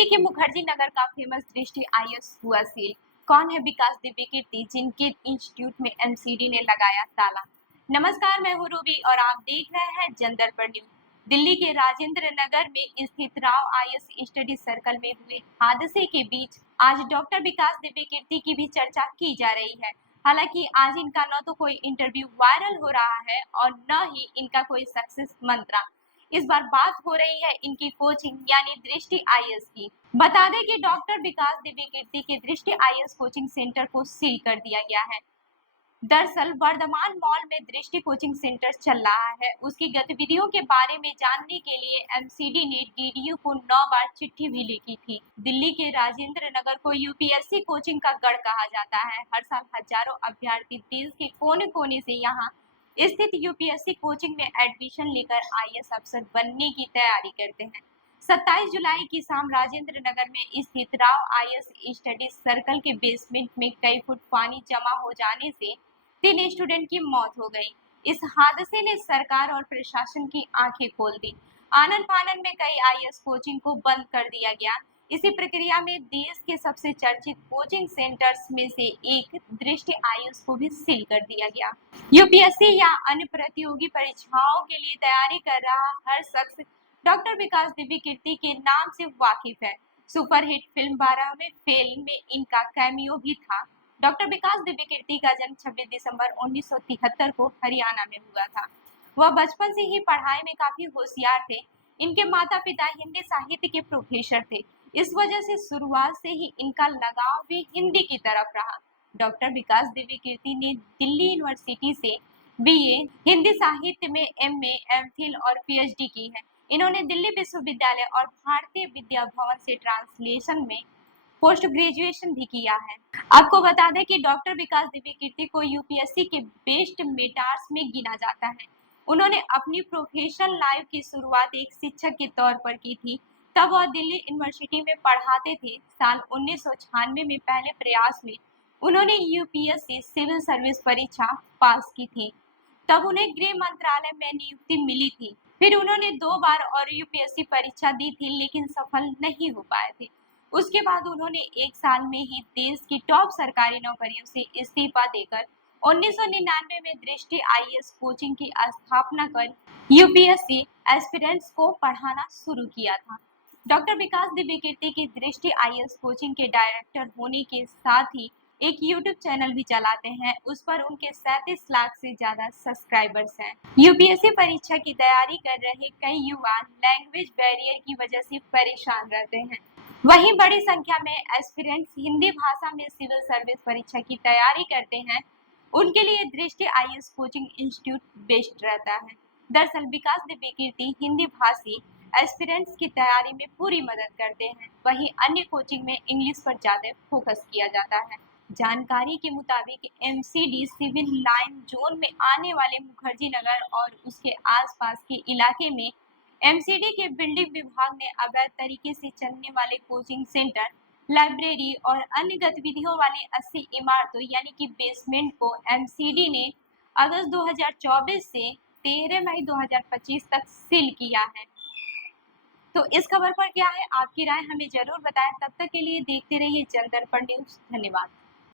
दिल्ली के मुखर्जी नगर का फेमस दृष्टि आईएएस हुआ सील। कौन है विकास दिव्य कीर्ति जिनके इंस्टीट्यूट में एमसीडी ने लगाया ताला। नमस्कार, मैं हूँ रूबी और आप देख रहे हैं जनदर्पण न्यूज। दिल्ली के राजेंद्र नगर में स्थित राव आईएएस स्टडी सर्कल में हुए हादसे के बीच आज डॉक्टर विकास दिव्य कीर्ति की भी चर्चा की जा रही है। हालांकि आज इनका न तो कोई इंटरव्यू वायरल हो रहा है और न ही इनका कोई सक्सेस मंत्रा। इस बार बात हो रही है इनकी कोचिंग यानी दृष्टि आईएएस की। बता दें कि डॉक्टर विकास दिव्य कीर्ति के दृष्टि आईएएस कोचिंग सेंटर को सील कर दिया गया है। दरअसल वर्धमान मॉल में दृष्टि कोचिंग सेंटर चल रहा है। उसकी गतिविधियों के बारे में जानने के लिए एमसीडी ने डीडीयू को 9 बार चिट्ठी भी लिखी थी। दिल्ली के राजेंद्र नगर को यूपीएससी कोचिंग का गढ़ कहा जाता है। हर साल हजारों अभ्यर्थी देश के कोने कोने से यहाँ स्थित यूपीएससी कोचिंग में एडमिशन लेकर आईएएस अफसर बनने की तैयारी करते हैं। 27 जुलाई की शाम राजेंद्र नगर में स्थित राव आईएएस स्टडी सर्कल के बेसमेंट में कई फुट पानी जमा हो जाने से 3 स्टूडेंट की मौत हो गई। इस हादसे ने सरकार और प्रशासन की आंखें खोल दी। आनन फानन में कई आईएएस कोचिंग को बंद कर दिया गया। इसी प्रक्रिया में देश के सबसे चर्चित कोचिंग सेंटर्स में से एक दृष्टि आईएएस को भी सील कर दिया गया। यूपीएससी या अन्य प्रतियोगी परीक्षाओं के लिए तैयारी कर रहा हर शख्स डॉक्टर विकास दिव्य कीर्ति के नाम से वाकिफ है। सुपरहिट फिल्म 12वें फेल में इनका कैमियो भी था। डॉक्टर विकास दिव्य कीर्ति का जन्म 26 दिसंबर 1973 को हरियाणा में हुआ था। वह बचपन से ही पढ़ाई में काफी होशियार थे। इनके माता पिता हिंदी साहित्य के प्रोफेसर थे। इस वजह से शुरुआत से ही इनका लगाव भी हिंदी की तरफ रहा। डॉक्टर विकास दिव्य कीर्ति ने दिल्ली यूनिवर्सिटी से बीए हिंदी साहित्य में एमए, एमफिल और पीएचडी की है। इन्होंने दिल्ली विश्वविद्यालय और भारतीय विद्या भवन से ट्रांसलेशन में पोस्ट ग्रेजुएशन भी किया है। आपको बता दें कि डॉक्टर विकास दिव्य कीर्ति को यूपीएससी के बेस्ट मेंटर्स में गिना जाता है। उन्होंने अपनी प्रोफेशनल लाइफ की शुरुआत एक शिक्षक के तौर पर की थी। तब वह दिल्ली यूनिवर्सिटी में पढ़ाते थे। साल 1996 में पहले प्रयास में उन्होंने यूपीएससी सिविल सर्विस परीक्षा पास की थी। तब उन्हें गृह मंत्रालय में नियुक्ति मिली थी। फिर उन्होंने 2 बार और यूपीएससी परीक्षा दी थी लेकिन सफल नहीं हो पाए थे। उसके बाद उन्होंने 1 साल में ही देश की टॉप सरकारी नौकरियों से इस्तीफा देकर 1999 में दृष्टि आईएएस कोचिंग की स्थापना कर यूपीएससी एस्पिरेंट्स को पढ़ाना शुरू किया था। डॉक्टर विकास दिव्य कीर्ति की दृष्टि आईएएस कोचिंग के डायरेक्टर होने के साथ ही एक यूट्यूब चैनल भी चलाते हैं। उस पर उनके 37 लाख से ज्यादा सब्सक्राइबर्स हैं। यूपीएससी परीक्षा की तैयारी कर रहे कई युवा लैंग्वेज बैरियर की वजह से परेशान रहते हैं। वहीं बड़ी संख्या में एस्पिरेंट्स हिंदी भाषा में सिविल सर्विस परीक्षा की तैयारी करते हैं। उनके लिए दृष्टि आईएएस कोचिंग इंस्टीट्यूट बेस्ट रहता है। दरअसल विकास दिव्य कीर्ति हिंदी भाषी एस्पिरेंट्स की तैयारी में पूरी मदद करते हैं। वहीं अन्य कोचिंग में इंग्लिश पर ज्यादा फोकस किया जाता है। जानकारी के मुताबिक एमसीडी सिविल लाइन जोन में आने वाले मुखर्जी नगर और उसके आसपास के इलाके में एमसीडी के बिल्डिंग विभाग ने अवैध तरीके से चलने वाले कोचिंग सेंटर, लाइब्रेरी और अन्य गतिविधियों वाली 80 इमारतों यानी कि बेसमेंट को एमसीडी ने अगस्त 2024 से 13 मई 2025 तक सील किया है। तो इस खबर पर क्या है आपकी राय, हमें जरूर बताएं। तब तक के लिए देखते रहिए जनदर्पण न्यूज। धन्यवाद।